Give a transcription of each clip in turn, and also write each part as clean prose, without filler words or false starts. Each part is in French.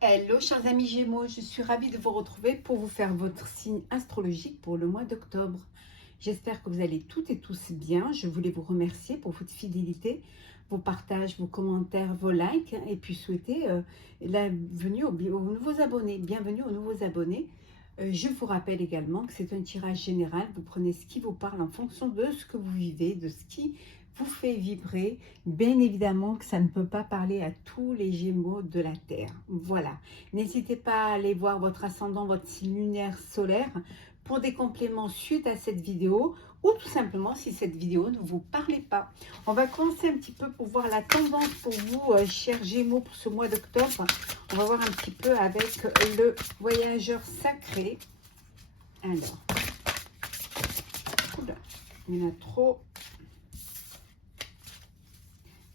Hello chers amis Gémeaux, je suis ravie de vous retrouver pour vous faire votre signe astrologique pour le mois d'octobre. J'espère que vous allez toutes et tous bien. Je voulais vous remercier pour votre fidélité, vos partages, vos commentaires, vos likes et puis souhaiter la venue aux nouveaux abonnés. Bienvenue aux nouveaux abonnés. Je vous rappelle également que c'est un tirage général. Vous prenez ce qui vous parle en fonction de ce que vous vivez, de ce qui vous fait vibrer. Bien évidemment que ça ne peut pas parler à tous les Gémeaux de la Terre. Voilà. N'hésitez pas à aller voir votre ascendant, votre signe lunaire solaire pour des compléments suite à cette vidéo ou tout simplement si cette vidéo ne vous parlait pas. On va commencer un petit peu pour voir la tendance pour vous, chers Gémeaux, pour ce mois d'octobre. On va voir un petit peu avec le voyageur sacré. Alors, oula, il y en a trop.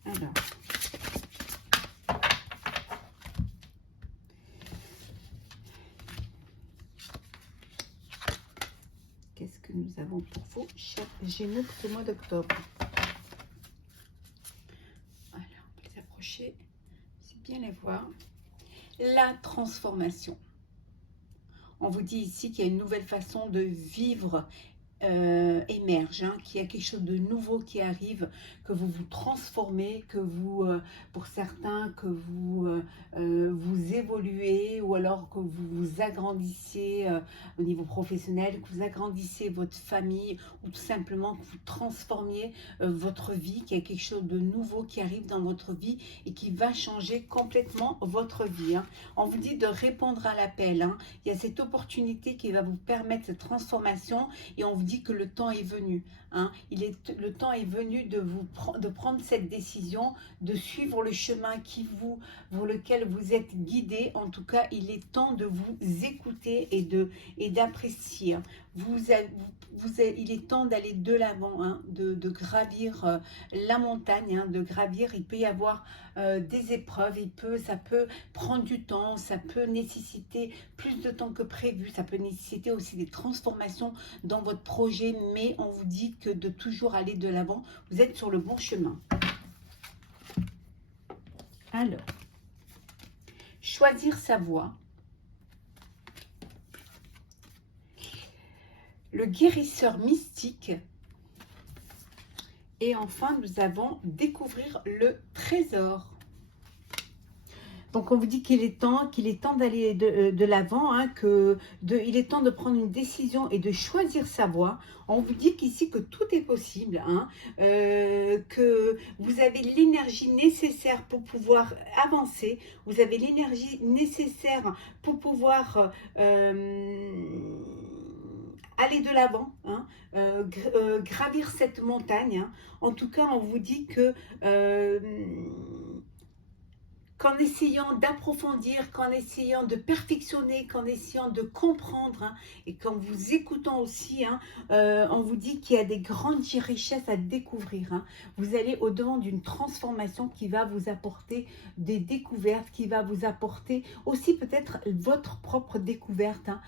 Alors, qu'est-ce que nous avons pour vous, chers Gémeaux, pour ce mois d'octobre? Alors, on va les approcher, c'est bien les voir. La transformation. On vous dit ici qu'il y a une nouvelle façon de vivre émerge, hein, qu'il y a quelque chose de nouveau qui arrive, que vous vous transformez, que vous, pour certains, que vous vous évoluez ou alors que vous vous agrandissez au niveau professionnel, que vous agrandissez votre famille ou tout simplement que vous transformiez votre vie, qu'il y a quelque chose de nouveau qui arrive dans votre vie et qui va changer complètement votre vie. Hein. On vous dit de répondre à l'appel. Hein. Il y a cette opportunité qui va vous permettre cette transformation et on vous dit que le temps est venu. Hein. Le temps est venu de prendre cette décision, de suivre le chemin pour lequel vous êtes guidé. En tout cas, il est temps de vous écouter et d'apprécier. Il est temps d'aller de l'avant, hein, de gravir la montagne, hein, de gravir. Il peut y avoir des épreuves, ça peut prendre du temps, ça peut nécessiter plus de temps que prévu, ça peut nécessiter aussi des transformations dans votre projet, mais on vous dit que de toujours aller de l'avant, vous êtes sur le bon chemin. Alors, choisir sa voie. Le guérisseur mystique. Et enfin, nous avons découvrir le trésor. Donc, on vous dit qu'il est temps d'aller de l'avant, hein, il est temps de prendre une décision et de choisir sa voie. On vous dit qu'ici que tout est possible, hein, que vous avez l'énergie nécessaire pour pouvoir avancer, vous avez l'énergie nécessaire pour pouvoir aller de l'avant, hein, gravir cette montagne. Hein. En tout cas, on vous dit que qu'en essayant d'approfondir, qu'en essayant de perfectionner, qu'en essayant de comprendre, hein, et qu'en vous écoutant aussi, hein, on vous dit qu'il y a des grandes richesses à découvrir. Hein. Vous allez au-devant d'une transformation qui va vous apporter des découvertes, qui va vous apporter aussi peut-être votre propre découverte. Hein.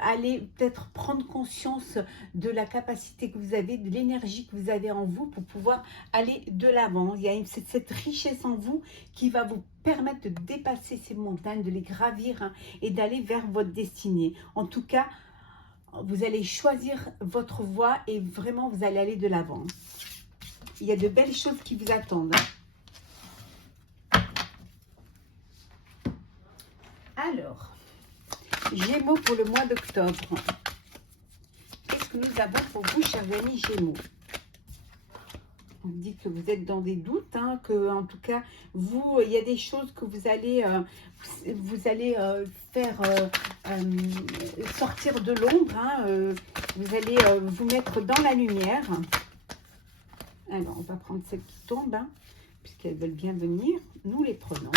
Allez peut-être prendre conscience de la capacité que vous avez, de l'énergie que vous avez en vous pour pouvoir aller de l'avant. Il y a cette richesse en vous qui va vous permettre de dépasser ces montagnes, de les gravir, hein, et d'aller vers votre destinée. En tout cas, vous allez choisir votre voie et vraiment vous allez aller de l'avant. Il y a de belles choses qui vous attendent. Alors, Gémeaux pour le mois d'octobre. Qu'est-ce que nous avons pour vous, chers amis Gémeaux? On dit que vous êtes dans des doutes, hein, que en tout cas, il y a des choses que vous allez faire sortir de l'ombre. Hein, vous allez vous mettre dans la lumière. Alors, on va prendre celles qui tombent, hein, puisqu'elles veulent bien venir. Nous les prenons.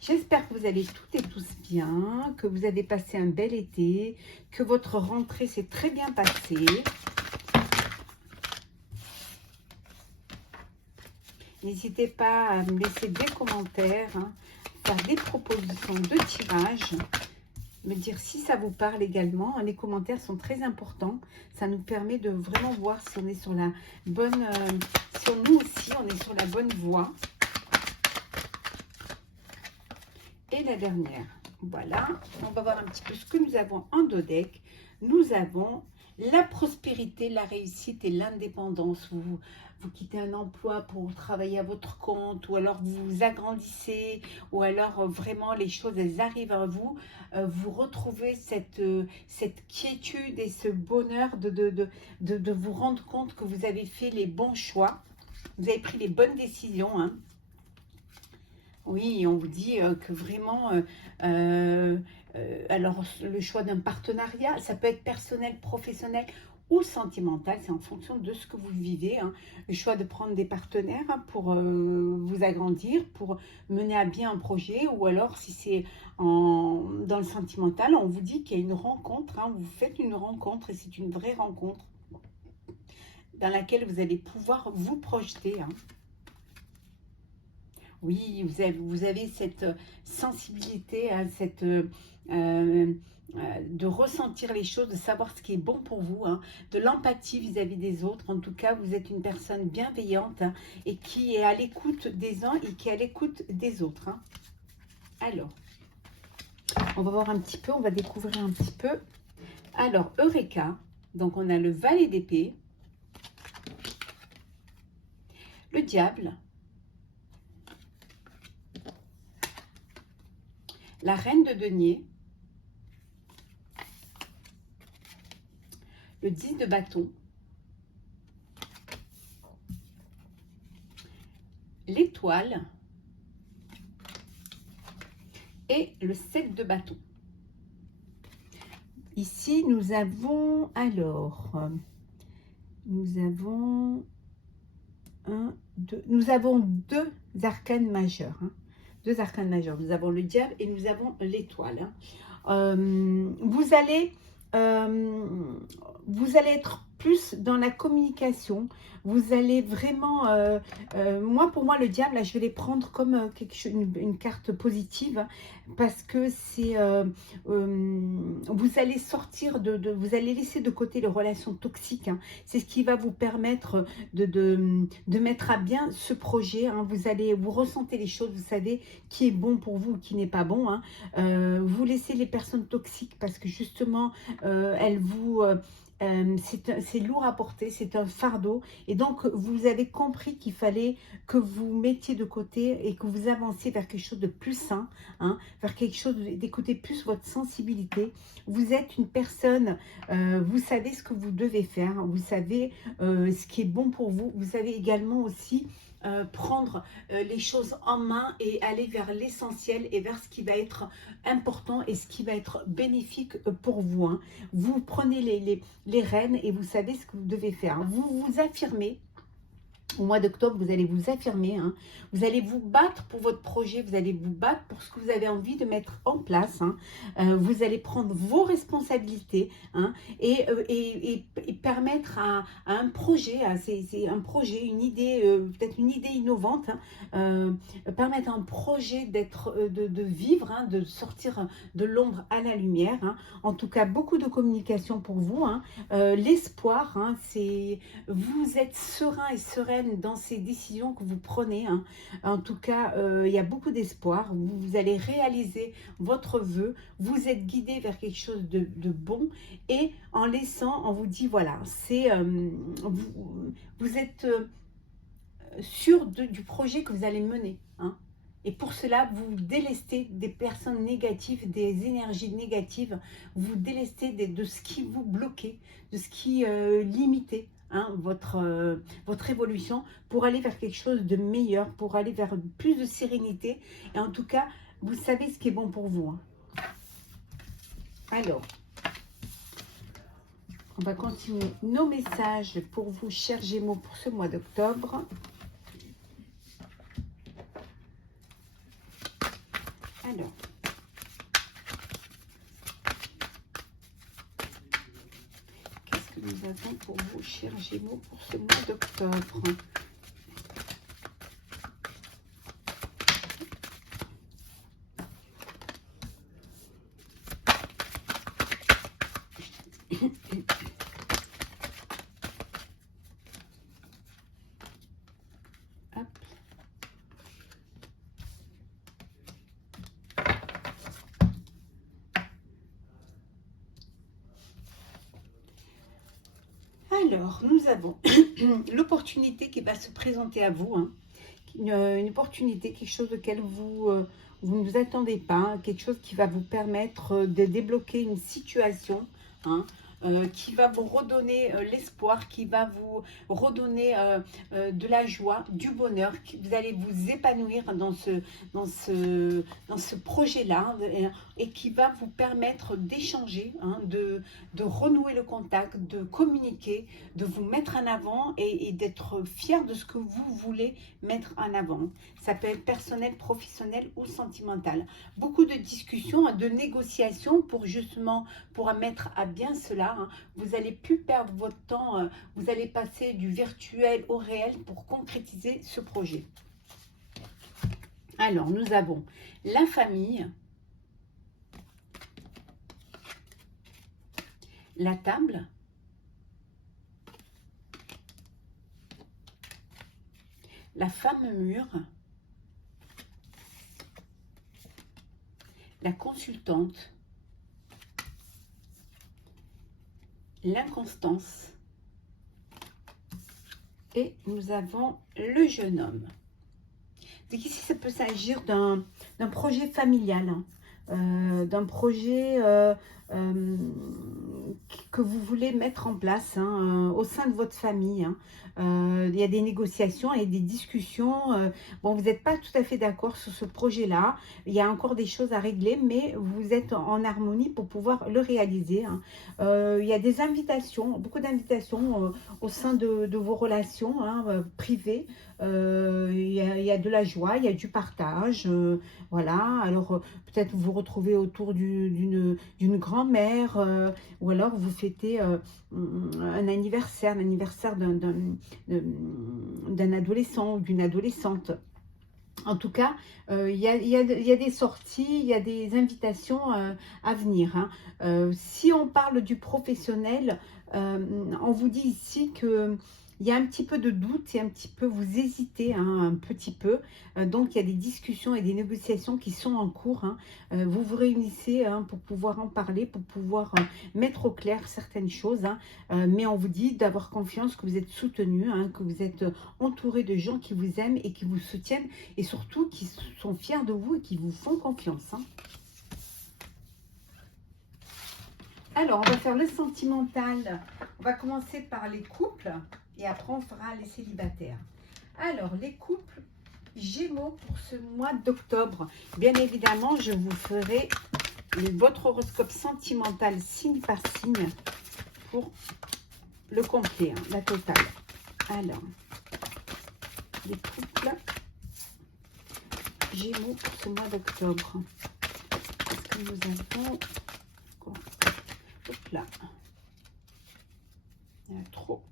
J'espère que vous allez toutes et tous bien, que vous avez passé un bel été, que votre rentrée s'est très bien passée. N'hésitez pas à me laisser des commentaires, hein, faire des propositions de tirage, me dire si ça vous parle également. Les commentaires sont très importants. Ça nous permet de vraiment voir si on est sur la bonne... si nous aussi, on est sur la bonne voie. Et la dernière. Voilà. On va voir un petit peu ce que nous avons en dos deck. Nous avons la prospérité, la réussite et l'indépendance. Vous quittez un emploi pour travailler à votre compte, ou alors vous vous agrandissez, ou alors vraiment les choses elles arrivent à vous. Vous retrouvez cette quiétude et ce bonheur de vous rendre compte que vous avez fait les bons choix. Vous avez pris les bonnes décisions, hein. Oui, on vous dit que vraiment, alors le choix d'un partenariat, ça peut être personnel, professionnel ou sentimental, c'est en fonction de ce que vous vivez, hein. Le choix de prendre des partenaires, hein, pour vous agrandir, pour mener à bien un projet, ou alors si c'est dans le sentimental, on vous dit qu'il y a une rencontre, hein, vous faites une rencontre et c'est une vraie rencontre dans laquelle vous allez pouvoir vous projeter, hein. Oui, vous avez cette sensibilité, hein, de ressentir les choses, de savoir ce qui est bon pour vous, hein, de l'empathie vis-à-vis des autres. En tout cas, vous êtes une personne bienveillante, hein, et qui est à l'écoute des uns et qui est à l'écoute des autres, hein. Alors, on va voir un petit peu, on va découvrir un petit peu. Alors, Eureka, donc on a le valet d'épée, le diable, la reine de denier, le 10 de bâton, l'étoile et le 7 de bâton. Ici, nous avons alors, nous avons deux arcanes majeures, hein. Deux arcanes majeures. Nous avons le diable et nous avons l'étoile, hein. Vous allez être plus dans la communication. Vous allez vraiment, pour moi, le diable, là, je vais les prendre comme une carte positive, hein, parce que c'est, vous allez sortir vous allez laisser de côté les relations toxiques, hein. C'est ce qui va vous permettre de mettre à bien ce projet, hein. Vous ressentez les choses, vous savez qui est bon pour vous ou qui n'est pas bon, hein. Vous laissez les personnes toxiques parce que justement, elles vous... c'est lourd à porter, c'est un fardeau. Et donc, vous avez compris qu'il fallait que vous mettiez de côté et que vous avanciez vers quelque chose de plus sain, hein, vers quelque chose d'écouter plus votre sensibilité. Vous êtes une personne, vous savez ce que vous devez faire, vous savez ce qui est bon pour vous. Vous savez également aussi prendre les choses en main et aller vers l'essentiel et vers ce qui va être important et ce qui va être bénéfique pour vous, hein. Vous prenez les rênes et vous savez ce que vous devez faire. Vous vous affirmez. Au mois d'octobre, vous allez vous affirmer, hein. Vous allez vous battre pour votre projet, vous allez vous battre pour ce que vous avez envie de mettre en place, hein. Vous allez prendre vos responsabilités, hein, et permettre à un projet, c'est un projet, une idée, peut-être une idée innovante, hein, permettre à un projet de vivre, hein, de sortir de l'ombre à la lumière, hein. En tout cas, beaucoup de communication pour vous, hein. L'espoir, hein, vous êtes serein et sereine dans ces décisions que vous prenez, hein. En tout cas, il y a beaucoup d'espoir. Vous allez réaliser votre vœu. Vous êtes guidé vers quelque chose de bon. Et en laissant, on vous dit, voilà, vous êtes sûr du projet que vous allez mener, hein. Et pour cela, vous délestez des personnes négatives, des énergies négatives. Vous délestez de ce qui vous bloquait, de ce qui limitait, hein, votre évolution, pour aller vers quelque chose de meilleur, pour aller vers plus de sérénité. Et en tout cas, vous savez ce qui est bon pour vous, hein. Alors, on va continuer nos messages pour vous, chers Gémeaux, pour ce mois d'octobre. Alors, qu'est-ce que nous avons pour vous, chers Gémeaux, pour ce mois d'octobre? Hop. Alors, nous avons l'opportunité qui va se présenter à vous, hein. Une opportunité, quelque chose auquel vous ne vous attendez pas, hein, quelque chose qui va vous permettre de débloquer une situation, hein, qui va vous redonner l'espoir, qui va vous redonner de la joie, du bonheur, vous allez vous épanouir dans ce projet-là, et qui va vous permettre d'échanger, hein, de renouer le contact, de communiquer, de vous mettre en avant et d'être fier de ce que vous voulez mettre en avant. Ça peut être personnel, professionnel ou sentimental. Beaucoup de discussions, de négociations pour justement pour mettre à bien cela, hein. Vous n'allez plus perdre votre temps, vous allez passer du virtuel au réel pour concrétiser ce projet. Alors, nous avons la famille, la table, la femme mûre, la consultante, l'inconstance et nous avons le jeune homme. Donc ici, ça peut s'agir d'un projet familial, hein, d'un projet que vous voulez mettre en place, hein, au sein de votre famille, hein. Il y a des négociations et des discussions. Bon, vous n'êtes pas tout à fait d'accord sur ce projet-là. Il y a encore des choses à régler, mais vous êtes en harmonie pour pouvoir le réaliser, hein. Il y a des invitations, beaucoup d'invitations au sein de vos relations, hein, privées. Il y a de la joie, il y a du partage. Voilà, alors peut-être vous vous retrouvez autour d'une grand-mère, ou alors vous fêtez un anniversaire d'un adolescent ou d'une adolescente. En tout cas, il y a des sorties, il y a des invitations à venir, hein. Si on parle du professionnel, on vous dit ici que il y a un petit peu de doute et un petit peu, vous hésitez, hein, un petit peu. Donc, il y a des discussions et des négociations qui sont en cours, hein. Vous vous réunissez, hein, pour pouvoir en parler, pour pouvoir mettre au clair certaines choses, hein. Mais on vous dit d'avoir confiance, que vous êtes soutenu, hein, que vous êtes entouré de gens qui vous aiment et qui vous soutiennent et surtout qui sont fiers de vous et qui vous font confiance, hein. Alors, on va faire le sentimental. On va commencer par les couples et après on fera les célibataires. Alors, les couples Gémeaux pour ce mois d'octobre. Bien évidemment, je vous ferai votre horoscope sentimental signe par signe pour le complet, hein, la totale. Alors, les couples Gémeaux pour ce mois d'octobre. Est-ce que nous avons... Hop là. Il y en a trop.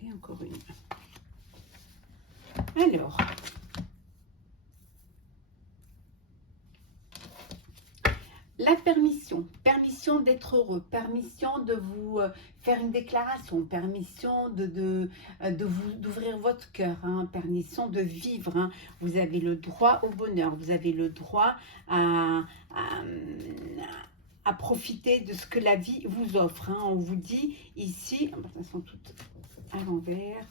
Et encore une. Alors. La permission d'être heureux, permission de vous faire une déclaration, permission d'ouvrir votre cœur, hein, permission de vivre, hein. Vous avez le droit au bonheur, vous avez le droit à profiter de ce que la vie vous offre, hein. On vous dit ici, elles sont toutes à l'envers.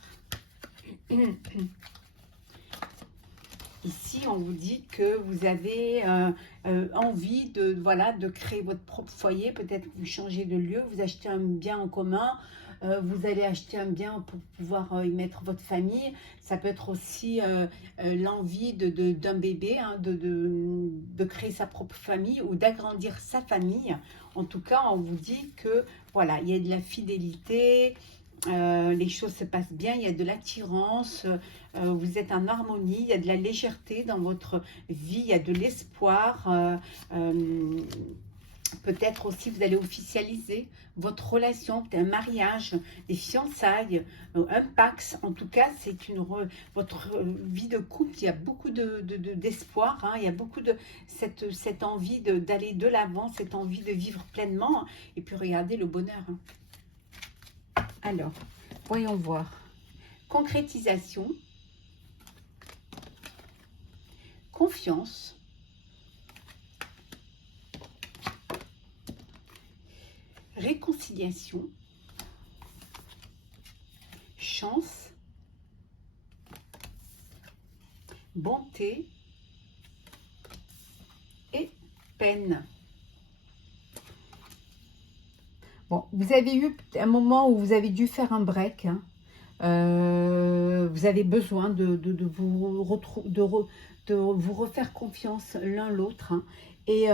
Ici, on vous dit que vous avez envie de créer votre propre foyer. Peut-être que vous changez de lieu, vous achetez un bien en commun, vous allez acheter un bien pour pouvoir y mettre votre famille. Ça peut être aussi l'envie d'un bébé, hein, de créer sa propre famille ou d'agrandir sa famille. En tout cas, on vous dit que voilà, il y a de la fidélité. Les choses se passent bien, il y a de l'attirance, vous êtes en harmonie, il y a de la légèreté dans votre vie, il y a de l'espoir. Peut-être aussi vous allez officialiser votre relation, un mariage, des fiançailles, un pax. En tout cas, c'est votre vie de couple, il y a beaucoup d'espoir, hein, il y a beaucoup de cette envie d'aller de l'avant, cette envie de vivre pleinement, hein. Et puis regardez le bonheur, hein. Alors, voyons voir. Concrétisation, confiance, réconciliation, chance, bonté et peine. Bon, vous avez eu un moment où vous avez dû faire un break, hein. Vous avez besoin de vous refaire confiance l'un l'autre, hein, et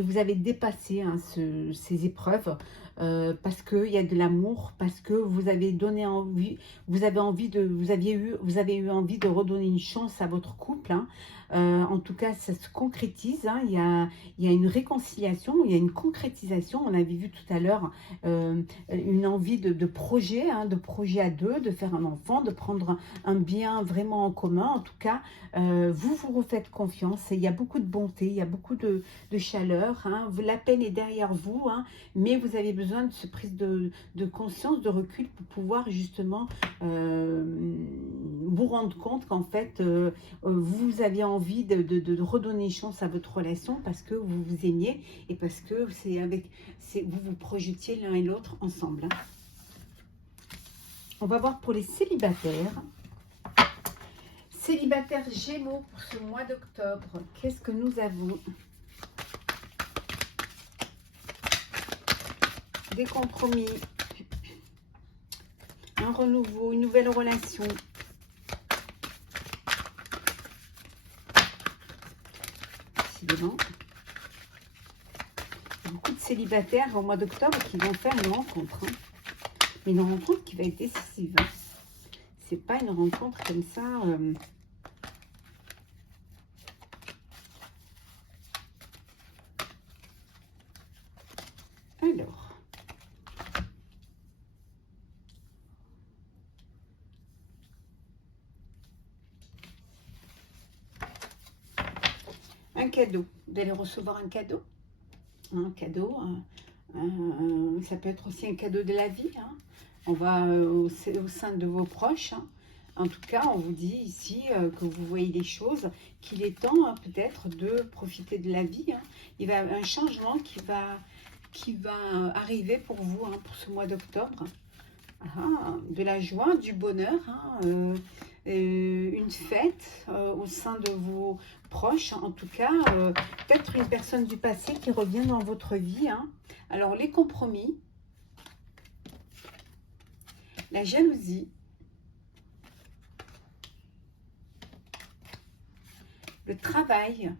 vous avez dépassé, hein, ces épreuves, parce qu'il y a de l'amour, parce que vous avez donné envie, vous avez eu envie de redonner une chance à votre couple, hein. En tout cas, ça se concrétise, hein. Il y a une réconciliation, il y a une concrétisation. On avait vu tout à l'heure une envie de projet, hein, de projet à deux, de faire un enfant, de prendre un bien vraiment en commun. En tout cas, vous vous refaites confiance. Et il y a beaucoup de bonté, il y a beaucoup de chaleur, hein. La peine est derrière vous, hein, mais vous avez besoin de ce prise de conscience, de recul pour pouvoir justement vous rendre compte qu'en fait, vous aviez envie de redonner une chance à votre relation parce que vous vous aimiez et parce que vous vous projetiez l'un et l'autre ensemble, hein. On va voir pour les célibataires. Célibataires Gémeaux pour ce mois d'octobre. Qu'est-ce que nous avons? Des compromis, un renouveau, une nouvelle relation. Décidément. Beaucoup de célibataires au mois d'octobre qui vont faire une rencontre, hein. Mais une rencontre qui va être décisive, hein. C'est pas une rencontre comme ça. Alors. Un cadeau. Vous allez recevoir un cadeau. Un cadeau. Ça peut être aussi un cadeau de la vie, hein. On va au sein de vos proches, hein. En tout cas, on vous dit ici que vous voyez les choses, qu'il est temps, hein, peut-être de profiter de la vie, hein. Il va y avoir un changement qui va arriver pour vous, hein, pour ce mois d'octobre. De la joie, du bonheur, hein, une fête au sein de vos proches, en tout cas, peut-être une personne du passé qui revient dans votre vie, hein. Alors, les compromis, la jalousie, le travail,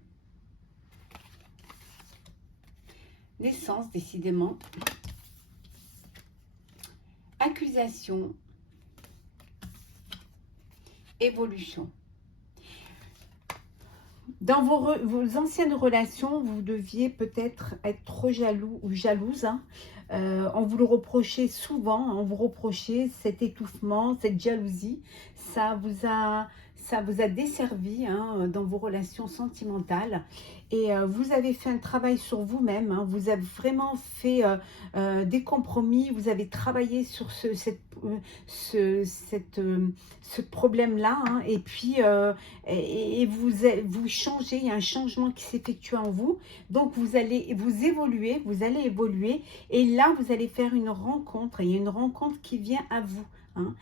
naissance, décidément, accusation, évolution. Dans vos anciennes relations, vous deviez peut-être être trop jaloux ou jalouse, hein. On vous le reprochait souvent, hein, on vous reprochait cet étouffement, cette jalousie. Ça vous a desservi, hein, dans vos relations sentimentales. Et vous avez fait un travail sur vous-même, hein. Vous avez vraiment fait des compromis, vous avez travaillé sur ce problème-là, hein. Et puis vous changez, il y a un changement qui s'effectue en vous. Donc vous allez évoluer, et là vous allez faire une rencontre, il y a une rencontre qui vient à vous, hein.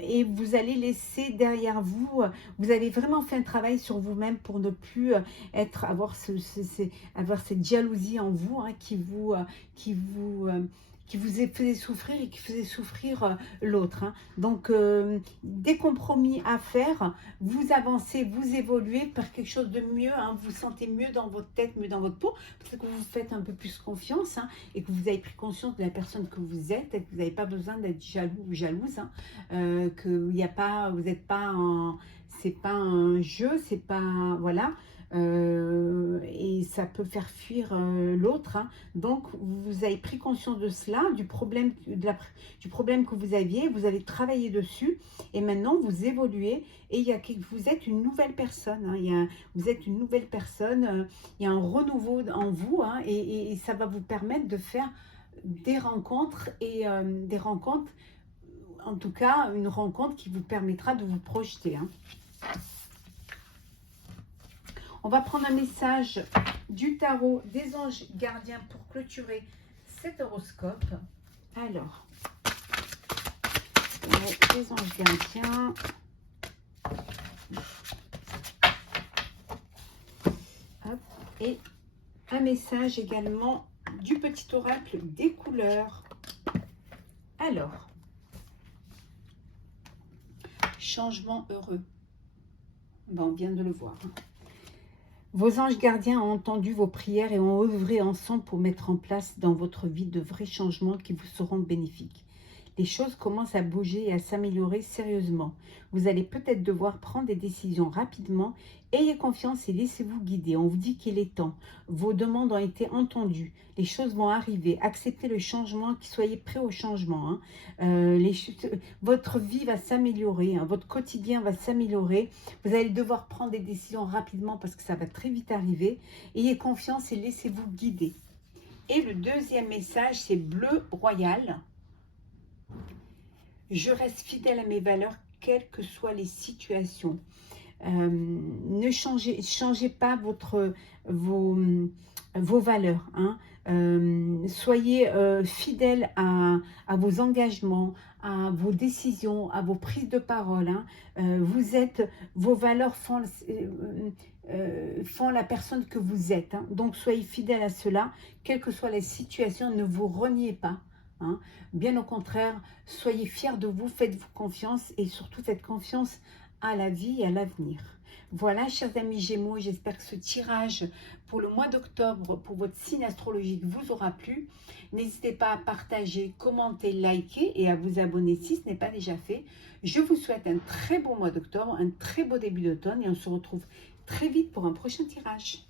Et vous allez laisser derrière vous, vous avez vraiment fait un travail sur vous-même pour ne plus avoir cette jalousie en vous, hein, qui vous faisait souffrir et qui faisait souffrir l'autre, hein. Donc, des compromis à faire, vous avancez, vous évoluez par quelque chose de mieux, hein. Vous vous sentez mieux dans votre tête, mieux dans votre peau, parce que vous faites un peu plus confiance, hein, et que vous avez pris conscience de la personne que vous êtes, et que vous n'avez pas besoin d'être jaloux ou jalouse, hein, que y a pas, vous n'êtes pas c'est pas un jeu, c'est pas, voilà. Et ça peut faire fuir l'autre, hein. Donc vous avez pris conscience de cela, du problème que vous aviez, vous avez travaillé dessus, et maintenant vous évoluez, et vous êtes une nouvelle personne, hein. Vous êtes une nouvelle personne, il y a un renouveau en vous, hein, et ça va vous permettre de faire des rencontres, en tout cas une rencontre qui vous permettra de vous projeter, hein. On va prendre un message du tarot des anges gardiens pour clôturer cet horoscope. Alors, les anges gardiens. Hop, et un message également du petit oracle des couleurs. Alors, changement heureux. Ben, on vient de le voir. Vos anges gardiens ont entendu vos prières et ont œuvré ensemble pour mettre en place dans votre vie de vrais changements qui vous seront bénéfiques. Les choses commencent à bouger et à s'améliorer sérieusement. Vous allez peut-être devoir prendre des décisions rapidement. Ayez confiance et laissez-vous guider. On vous dit qu'il est temps. Vos demandes ont été entendues. Les choses vont arriver. Acceptez le changement. Soyez prêts au changement. Votre vie va s'améliorer. Votre quotidien va s'améliorer. Vous allez devoir prendre des décisions rapidement parce que ça va très vite arriver. Ayez confiance et laissez-vous guider. Et le deuxième message, c'est bleu royal. Je reste fidèle à mes valeurs, quelles que soient les situations. Ne changez pas vos valeurs. Soyez fidèle à vos engagements, à vos décisions, à vos prises de parole. Vos valeurs font la personne que vous êtes. Donc, soyez fidèle à cela, quelles que soient les situations, ne vous reniez pas. Bien au contraire, soyez fiers de vous, faites-vous confiance et surtout faites confiance à la vie et à l'avenir. Voilà, chers amis Gémeaux, j'espère que ce tirage pour le mois d'octobre, pour votre signe astrologique, vous aura plu. N'hésitez pas à partager, commenter, liker et à vous abonner si ce n'est pas déjà fait. Je vous souhaite un très bon mois d'octobre, un très beau début d'automne et on se retrouve très vite pour un prochain tirage.